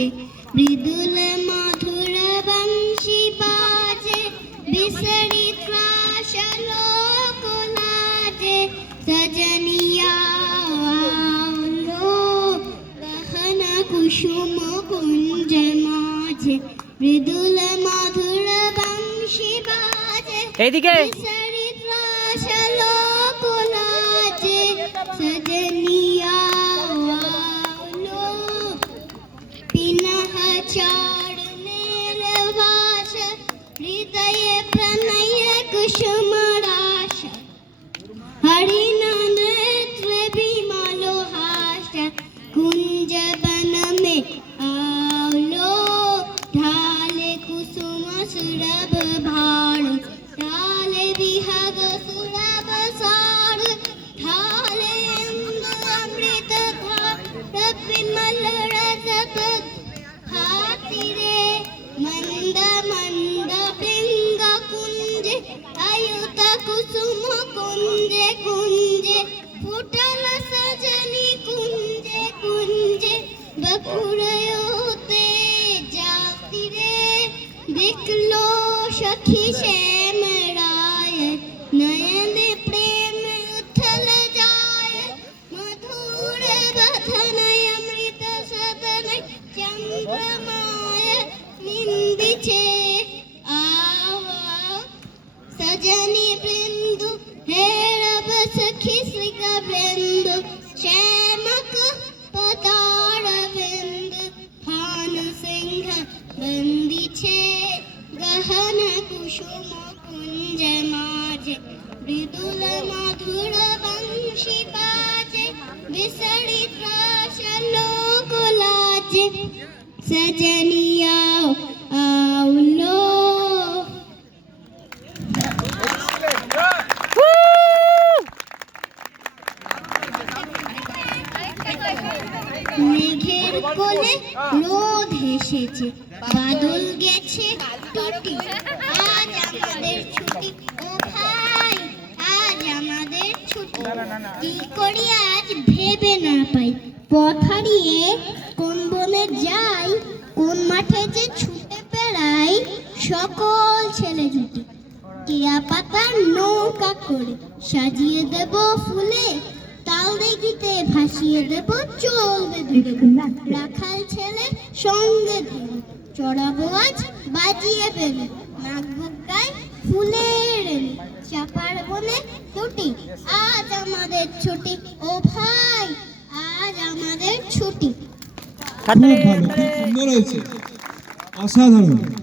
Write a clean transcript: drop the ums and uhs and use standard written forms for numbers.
बाजे मृदुल मधुर बंशी बाजे बिसरी त्रास लोक लाजे सजनिया गहन कुसुम कुंज माझे मृदुल मधुर बंशी बाजे बिसरी त्रास लोक लाजे सजनिया चाड़नेरवास हृदय प्रणय कुसुमराश हरिनेत्र विमलोहास कुंज वन में आवलो ढाले कुसुम सुरभ भाड़ ढाले विहग सुरभ सार ढाले अमृत धार विमल रस मंद मंद पिंग कुंजे अयुत कुसुम कुंजे कुंजे फुटल सजनी कुंजे कुंजे बकुड़योते जाती रे देख लो सखी श्याम राय नयन प्रेम उथल जाय मधुर बधन अमृत सदन चंद्रमाय निंदिछे आवा सजनी बृंदु हेरब सखी श्रीक बृंदु श्यामक पतार बिंद भान सिंह बंदिछे गहन कुसुम कुंज माझे मृदुल मधुर बंशी बाजे बिसरी त्रास लोक लाजे सजनिया आवलो মেঘের কোলে রোদ হেসেছে বাদল গেছে টুটি আজ আমাদের ছুটি ও ভাই আজ আমাদের ছুটি কি করি আজ ভেবে না পাই পথ হারিয়ে কোন বনে যাই কোন মাঠে যে ছুটে বেড়াই সকল ছেলে জুটি টিয়া পাতার নৌকা করে সাজিয়ে দেব ফুলে তাল দেখিতে ভাসিয়ে দেব চলবে দূরে রাখাল ছেলে সঙ্গে ধরে চড়াবো আজ বাজিয়ে বেলে নাচবো গায়ে ফুলের এলে চাপার বনে দুটি আজ আমাদের ছুটি ও ভাই আজ আমাদের ছুটি খুব ভালো, খুব সুন্দর হয়েছে, অসাধারণ।